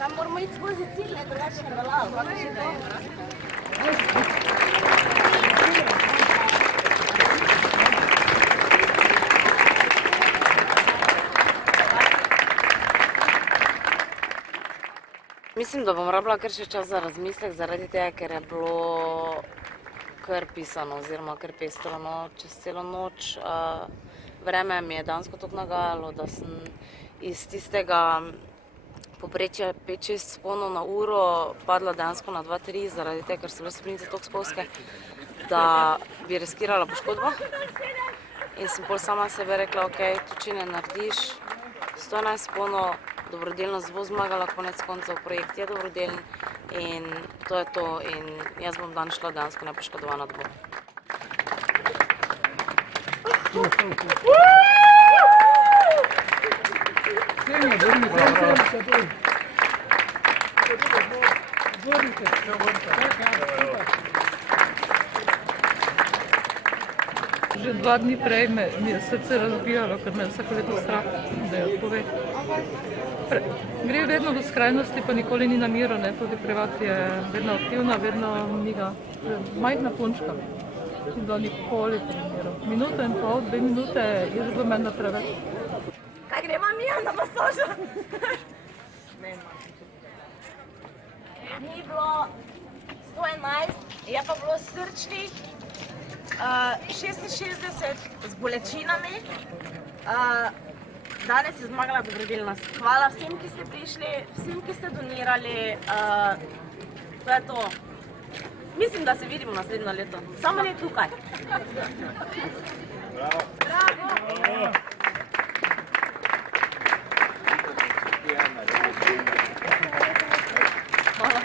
Samo moramo iti skozi cilj, ne drugače ne velja, kako še da je. Mislim, da bom rabila kar še čas za razmislek, zaradi tega, ker je bilo kar pisano oziroma kar pestro čez celo noč. Vreme mi je dansko toliko nagajalo, da sem iz tistega poprečja 5-6 vzponov na uro padla dansko na 2-3, zaradi tega, ker so bile stopnice toliko spolzke, da bi riskirala poškodbo. In sem pol sama sebe rekla, ok, to če ne narediš 111 vzponov, dobrodelnost bo zmagala konec koncev, projekt je dobrodelni in to je to in jaz bom danes šla dansko nepoškodovana domov. Že 2 dni prej mi je srce razbijalo, ker me je vsako leto strah, da jo pove. Gre vedno do skrajnosti, pa nikoli ni na miru, ne, tudi privat je vedno aktivna, vedno miga. Majhna punčka, ni bilo nikoli pri miru. Minuto in pol, 2 minute je že bilo meni preveč. Kaj gremo mi na masažo? Ni bilo 111, je pa bilo srčnih 66 z bolečinami. Danes je zmagala dobrodelnost. Hvala vsem, ki ste prišli, vsem, ki ste donirali. To je to. Mislim, da se vidimo naslednjo leto. Samo ne tukaj. Bravo! Bravo! Hvala.